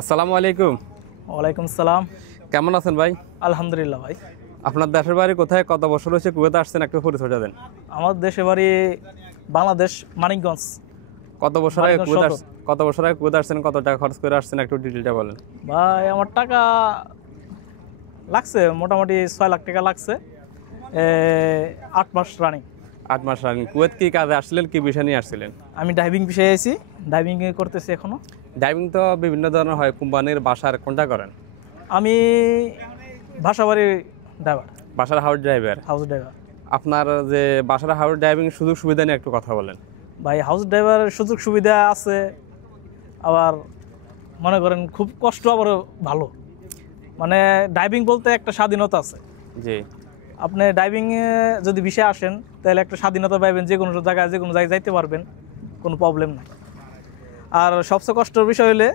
আসসালামু আলাইকুম। ওয়ালাইকুম সালাম। কেমন আছেন ভাই? আলহামদুলিল্লাহ ভাই। আপনার দেশের বাড়ি কোথায়, কত বছর হয়েছে কুয়েতে আসছেন, একটু পরিচয়টা দেন। আমার দেশে বাড়ি বাংলাদেশ, মানিকগঞ্জ। মানিকগঞ্জ শহর। কত বছর আগে কুয়েতে আসছেন, কত টাকা খরচ করে আসছেন, একটু ডিটেলটা বলেন। ভাই আমার টাকা লাগছে মোটামুটি 6 লাখ টাকা লাগছে, 8 মাস রানিং। 8 মাস আগে কুয়েত কি কাজে আসছিলেন, কি বিষয় নিয়ে আসছিলেন? আমি ডাইভিং বিষয়ে আছি, ডাইভিং করতেছি এখনো। ড্রাইভিং তো বিভিন্ন ধরনের হয়, কোম্পানির বাসার কোনটা করেন? আমি বাসাবাড়ি ড্রাইভার, বাসার হাউস ড্রাইভার। House driver. আপনার যে বাসার হাউস ড্রাইভিং সুযোগ সুবিধা নিয়ে একটু কথা বলেন। ভাই হাউস ড্রাইভারের সুযোগ সুবিধা আছে, আবার মনে করেন খুব কষ্ট, আবার ভালো। মানে ডাইভিং বলতে একটা স্বাধীনতা আছে। জি। আপনি ডাইভিংয়ে যদি বিষয়ে আসেন তাহলে একটা স্বাধীনতা পাইবেন, যে কোনো জায়গায় যে কোনো জায়গায় যাইতে পারবেন, কোনো প্রবলেম নাই। আর সবচেয়ে কষ্টের বিষয় হলে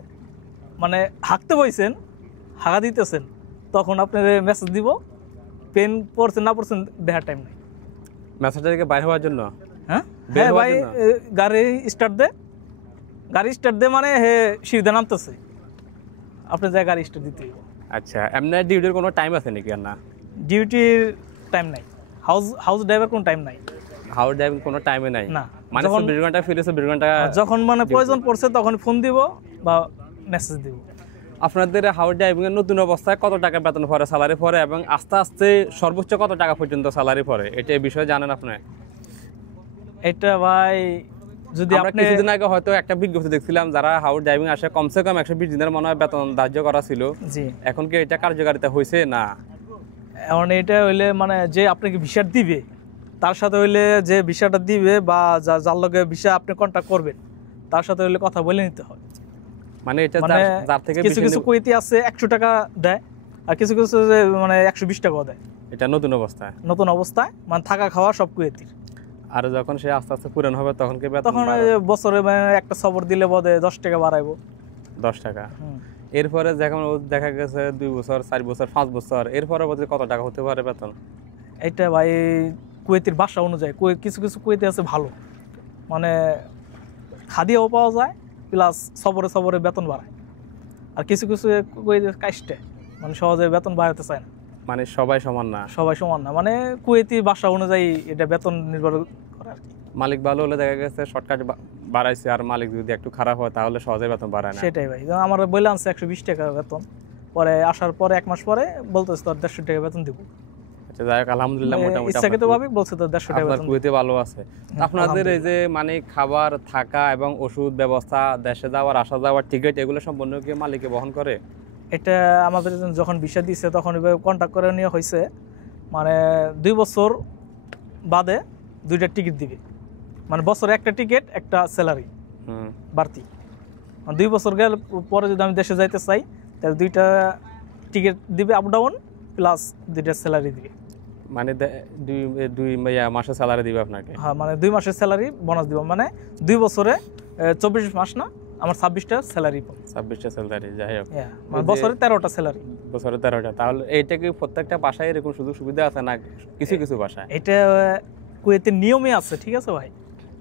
মানে হাঁকতে বইছেন, হাঁকা দিতেছেন, তখন আপনার মেসেজ দিব, পেন পড়ছেন না পড়ছেন দেখার টাইম নেই। মেসেজটা থেকে বাইরে হওয়ার জন্য? হ্যাঁ বের হ্যাঁ হওয়ার ভাই, জন্য? গাড়ি স্টার্ট দে মানে হে সিঁড়িতে নামতেছে, আপনি যায় গাড়ি স্টার্ট দিতে হইব। আচ্ছা, এমনি ডিউটির কোনো টাইম আছে নাকি? আর না, ডিউটির টাইম নাই, হাউস ড্রাইভার কোনো টাইম নাই। হাউস ড্রাইভিং কোনো টাইমে নাই? না, মানে 24 ঘন্টা ফিরেছে, 24 ঘন্টা। যখন মানে প্রয়োজন পড়ছে তখন ফোন দিব বা মেসেজ দিব। আপনাদের হাউস ড্রাইভিং এর নতুন অবস্থায় কত টাকা বেতন পড়ে, স্যালারি পড়ে, এবং আস্তে আস্তে সর্বোচ্চ কত টাকা পর্যন্ত স্যালারি পড়ে, এটা এই বিষয়ে জানেন আপনি? এটা ভাই যদি আমরা আপনি কিছুদিন আগে হয়তো একটা বিজ্ঞপ্তি দেখছিলাম, যারা হাউস ড্রাইভিং আসে কমসে কম 120 দিনের মনে হয় বেতন ধার্য করা ছিল। জি, এখন কি এটা কার্যকারিতা হয়েছে? না। এখন এটা হইলে মানে যে আপনাকে ভিসা দিবে, তার সাথে হইলে যে ভিসাটা দিবে বা যার লগে ভিসা আপনি কন্ট্যাক্ট করবেন, তার সাথে হইলে কথা বলে নিতে হয়। মানে এটা মানে যার থেকে কিছু কিছু কুয়েতি আছে 100 টাকা দেয়, আর কিছু কিছু যে মানে 120 টাকাও দেয়। এটা নতুন অবস্থায়? নতুন অবস্থায় মানে থাকা খাওয়া সব কুয়েতির। আর যখন সে আস্তে আস্তে পূরণ হবে তখন কি বেতন তখন ওই বছরে মানে একটা সবর দিলে বোধে 10 টাকা বাড়াইবো। 10 টাকা? এরপরে যখন দেখা গেছে 2 বছর, 4 বছর, 5 বছর, এরপরে কত টাকা হতে পারে বেতন? এটা ভাই কুয়েতির ভাষা অনুযায়ী, কিছু কিছু কুয়েতি আছে ভালো, মানে খাদিয়াও পাওয়া যায়, প্লাস সবরে সবরে বেতন বাড়ায়। আর কিছু কিছু কুয়েতি কাস্টে মানে সহজে বেতন বাড়াতে চায় না। মানে সবাই সমান না? সবাই সমান না, মানে কুয়েতি ভাষা অনুযায়ী এটা বেতন নির্ভর করে আর কি। মালিক ভালো হলে দেখা গেছে শর্টকাট বাড়াইছে, আর মালিক যদি একটু খারাপ হয় তাহলে সহজে বেতন বাড়ায় না। সেটাই ভাই, যেমন আমার বলে আনছে 120 টাকা বেতন, পরে আসার পরে 1 মাস পরে বলতেছে তোর 150 টাকা বেতন দিব। আচ্ছা, যাই হোক, আলহামদুলিল্লাহ মোটামুটি ইচ্ছাকৃত ভাবে বলছে তোর 150 টাকা আপনার বেতন। কুয়েতে ভালো আছে। আপনাদের এই যে মানে খাবার, থাকা এবং ওষুধ ব্যবস্থা, দেশে যাওয়ার আসা যাওয়ার টিকিট, এগুলো সম্পূর্ণ কি মালিকে বহন করে? এটা আমাদের যখন ভিসা দিচ্ছে তখন এভাবে কন্ট্যাক্ট করে নেওয়া হয়েছে, মানে 2 বছর বাদে 2টা টিকিট দিবে, মানে বছরে একটা টিকিট, একটা স্যালারি বাড়তি। 2 বছর গেলে পরে যদি আমি দেশে যাইতে চাই তাহলে 2টা টিকিট দিবে আপ ডাউন, প্লাস 2টা স্যালারি দিবে। মানে দুই মাসের স্যালারি দিবে আপনাকে? হ্যাঁ, মানে 2 মাসের স্যালারি বোনাস দিব, মানে 2 বছরে 24 মাস না, আমার 26টা স্যালারি। 26টা স্যালারি? যাই হোক, মানে বছরে 13টা স্যালারি। বছরে 13টা। তাহলে এইটা কি প্রত্যেকটা বাসায় এরকম সুযোগ সুবিধা আছে, না কিছু কিছু বাসায়? এটা কুয়েতের নিয়মে আছে, ঠিক আছে ভাই,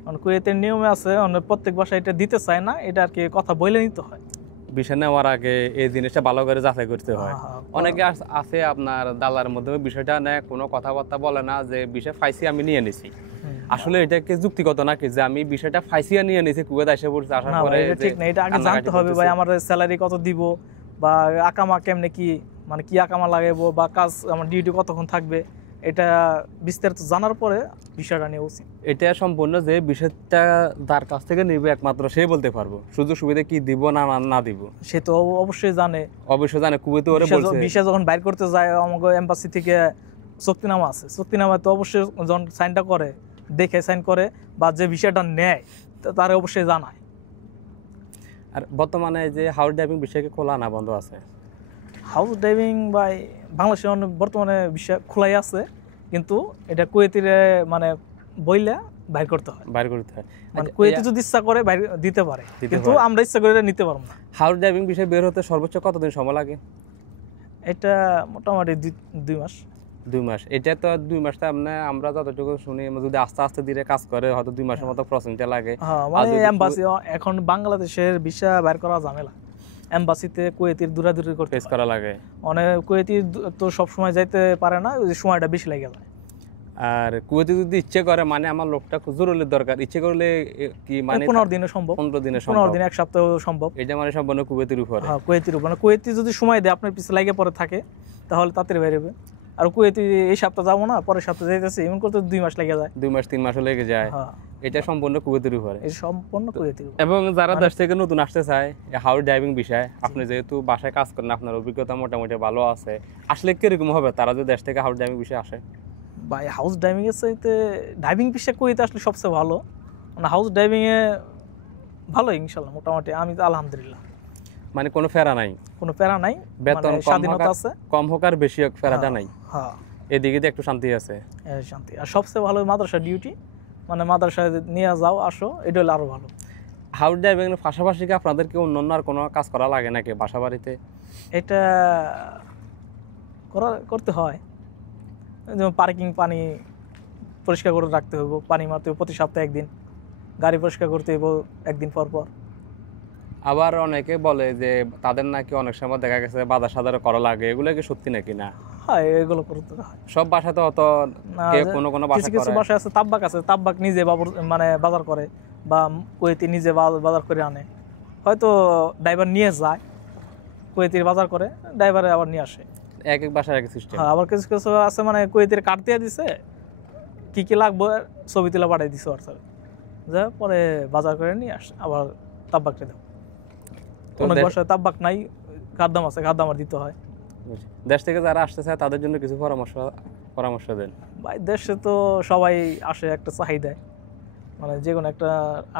মানে কুয়েতের নিয়মে আছে, মানে প্রত্যেক বাসায় এটা দিতে চায় না, এটা আর কি কথা বলে নিতে হয়। বিষয় নেওয়ার আগে এই জিনিসটা ভালো করে যাচাই করতে হয়। অনেকে আছে আপনার দালার মাধ্যমে বিষয়টা নেয়, কোনো কথাবার্তা বলে না যে বিষয় ফাইসি আমি নিয়ে নিছি। আসলে এটা কি যুক্তিগত নাকি যে আমি বিষয়টা ফাইসিয়া নিয়ে নিছি, কুয়েত এসে পড়ছে, আসার পরে এটা ঠিক না। এটা আগে জানতে হবে ভাই, আমার স্যালারি কত দিব, বা আকামা কেমনে কি, মানে কি আকামা লাগাইবো, বা কাজ আমার ডিউটি কতক্ষণ থাকবে, এটা বিস্তারিত জানার পরে বিষয়টা নিয়ে উচিত। এটা সম্পূর্ণ যে বিষয়টা যার কাছ থেকে নিবে একমাত্র সে বলতে পারবো সুযোগ সুবিধা কি দিব না না দিব। সে তো অবশ্যই জানে, অবশ্যই জানে। কুয়েতে ওরে বলছে ভিসা যখন বাইর করতে যায় আমাকে এম্বাসি থেকে চুক্তিনামা আছে, চুক্তিনামা তো অবশ্যই যখন সাইনটা করে, দেখে সাইন করে, বা যে ভিসাটা নেয় তারে অবশ্যই জানায়। আর বর্তমানে যে হাউস ড্রাইভিং বিষয়কে খোলা না বন্ধ আছে? হাউস ড্রাইভিং ভাই বাংলাদেশে বর্তমানে বিষয় খোলাই আছে, কিন্তু এটা কুয়েতির মানে বইলা বাইর করতে হয়, বাইর করতে হয়। মানে কুয়েতি যদি ইচ্ছা করে বাইর দিতে পারে, কিন্তু আমরা ইচ্ছা করে নিতে পারবো না। হাউস ড্রাইভিং বিষয় বের হতে সর্বোচ্চ কতদিন সময় লাগে? এটা মোটামুটি 2 মাস। 2 মাস? এটা তো 2 মাস আমরা যতটুকু শুনি, যদি আস্তে আস্তে ধীরে কাজ করে হয়তো 2 মাসের মতো প্রসেসিংটা লাগে। হ্যাঁ, মানে এমবাসি এখন বাংলাদেশের ভিসা বাইর করা ঝামেলা। এম্বাসিতে কুয়েতির দূরাদূরি করতে ফেস করা লাগে। অনেক কুয়েতি তো সব সময় যাইতে পারে না, ওই যে সময়টা বেশি লেগে যায়। আর কুয়েতে যদি ইচ্ছে করে মানে আমার লোকটা খুব জরুরি দরকার, ইচ্ছে করলে কি মানে 15 দিনে সম্ভব, 15 দিনে 15 সম্ভব, দিনে 1 সপ্তাহ সম্ভব। এটা মানে সম্পূর্ণ কুয়েতের উপরে। হ্যাঁ কুয়েতির উপর, মানে কুয়েতি যদি সময় দেয় আপনার পিছনে লাগে পরে থাকে তাহলে তাড়াতাড়ি বেরোবে। আর কুয়েতি এই সপ্তাহ যাবো না পরের সপ্তাহে যাইতেছে এমন করতে 2 মাস লেগে যায়, 2 মাস 3 মাসও লেগে যায়। হ্যাঁ এটা সম্পূর্ণ কুয়েতের উপরে। এই সম্পূর্ণ কুয়েতির উপর। এবং যারা দেশ থেকে নতুন আসতে চায় হাউস ড্রাইভিং বিষয়, আপনি যেহেতু বাসায় কাজ করেন আপনার অভিজ্ঞতা মোটামুটি ভালো আছে, আসলে কিরকম হবে তারা যদি দেশ থেকে হাউস ড্রাইভিং বিষয় আসে? ভাই হাউস ড্রাইভিং এর চাইতে ড্রাইভিং পেশা কুয়েতে আসলে সবচেয়ে ভালো, মানে হাউস ড্রাইভিং এ ভালো ইনশাল্লাহ মোটামুটি, আমি তো আলহামদুলিল্লাহ মানে কোনো ফেরা নাই, কোনো প্যারা নাই, বেতন মানে স্বাধীনতা আছে, কম হোক আর বেশি হোক ফেরাটা নাই, হ্যাঁ এদিকে তো একটু শান্তি আছে। এই শান্তি। আর সবচেয়ে ভালো মাদ্রাসা ডিউটি, মানে মাদ্রাসায় নিয়ে যাও আসো, এটা হলে আরো ভালো। হাউস ড্রাইভিং এর পাশাপাশি কি আপনাদেরকে অন্যান্য আর কোনো কাজ করা লাগে নাকি বাসা বাড়িতে? এটা করতে হয়, যেমন পার্কিং পানি পরিষ্কার করে রাখতে হইব, পানি মারতে হবে প্রতি সপ্তাহে একদিন, গাড়ি পরিষ্কার করতে হইব একদিন পর পর। আবার অনেকে বলে যে তাদের নাকি অনেক সময় দেখা গেছে বাজার সাজার করা লাগে, এগুলো কি সত্যি নাকি না? হ্যাঁ এগুলো করতে হয়। সব বাসাতে অত না, কেউ কোনো কোনো বাসা কিছু কিছু করে। বাসায় আছে তাব্বাক আছে, তাব্বাক নিজে মানে বাজার করে, বা কুয়েতি নিজে বাজার করে আনে, হয়তো ড্রাইভার নিয়ে যায় কুয়েতির বাজার করে, ড্রাইভারে আবার নিয়ে আসে। এক এক বাসার এক সিস্টেম। হ্যাঁ আবার কিছু কিছু আছে মানে কুয়েতির কার্ড দিয়ে দিছে, কি কি লাগবে ছবি তুলে পাঠিয়ে দিছে হোয়াটসঅ্যাপে, যা পরে বাজার করে নিয়ে আসে আবার তাব্বাকটা দাও। তো অনেক বাসায় তাব্বাক নাই, খাদ্যাম আছে, খাদ্যাম আর দিতে হয়। দেশ থেকে যারা আসতে চায় তাদের জন্য কিছু পরামর্শ দেন। ভাই দেশে তো সবাই আসে একটা চাহিদায়, মানে যে কোনো একটা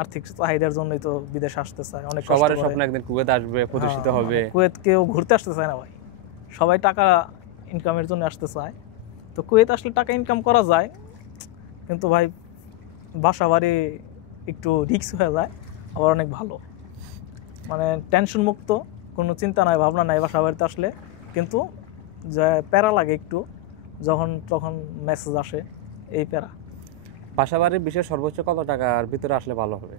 আর্থিক চাহিদার জন্যই তো বিদেশ আসতে চায়, অনেক কষ্ট সবার করে। স্বপ্ন একদিন কুয়েত আসবে, প্রতিষ্ঠিত হ্যাঁ, হবে। মানে কুয়েত কেউ ঘুরতে আসতে চায় না ভাই, সবাই টাকা ইনকামের জন্য আসতে চায়। তো কুয়েত আসলে টাকা ইনকাম করা যায়, কিন্তু ভাই বাসা বাড়ি একটু রিস্ক হয়ে যায়, আবার অনেক ভালো, মানে টেনশন মুক্ত, কোনো চিন্তা নাই ভাবনা নাই বাসা বাড়িতে আসলে। কিন্তু যে প্যারা লাগে একটু যখন তখন মেসেজ আসে, এই প্যারা। বাসা বাড়ির বিষয়ে সর্বোচ্চ কত টাকার ভিতরে আসলে ভালো হবে?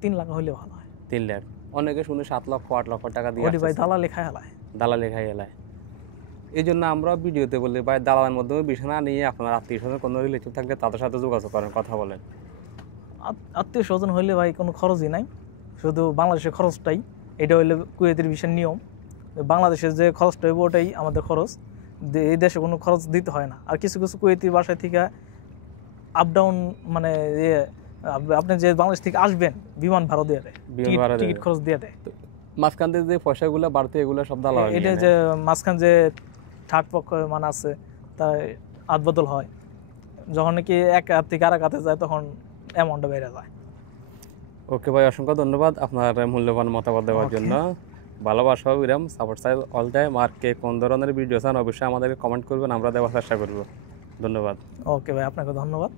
3 লাখ হইলে ভালো হয়। 3 লাখ। অনেকে শুনে 7 লক্ষ 8 লক্ষ টাকা দিয়ে ওটি ভাই আসতেছে। দালালি খায় হালায়। দালালি খাই এলায়। এই জন্য আমরা ভিডিওতে বলি ভাই দালালের মাধ্যমে বিষয় না নিয়ে আপনার আত্মীয় স্বজন কোনো রিলেটিভ থাকলে তাদের সাথে যোগাযোগ করেন, কথা বলেন। আত্মীয় স্বজন হইলে ভাই কোনো খরচই নাই, শুধু বাংলাদেশের খরচটাই, এটা হইলে কুয়েতের বিষয়ের নিয়ম। বাংলাদেশের যে খরচটা হইব ওটাই আমাদের খরচ, এই দেশে কোনো খরচ দিতে হয় না। আর কিছু কিছু কুয়েতির বাসায় থেকে আপ ডাউন, মানে আপনি যে বাংলাদেশ থেকে আসবেন বিমান ভাড়া দিয়ে দেয়, টিকিট খরচ দিয়ে দেয়। মাঝখান থেকে যে পয়সাগুলো বাড়তে এগুলো সব দালাল। এটা যে মাঝখান যে থার্ড পক্ষ মানে আছে তার আদবদল হয়, যখন নাকি এক হাত থেকে আরেক হাতে যায় তখন অ্যামাউন্টটা বেড়ে যায়। ওকে ভাই, অসংখ্য ধন্যবাদ আপনার মূল্যবান মতামত দেওয়ার জন্য। ভালোবাসা বিরাম, সাপোর্ট চাই অল টাইম। আর কে কোন ধরনের ভিডিও চান অবশ্যই আমাদেরকে কমেন্ট করবেন, আমরা দেওয়ার চেষ্টা করব। ধন্যবাদ। ওকে ভাই, আপনাকে ধন্যবাদ।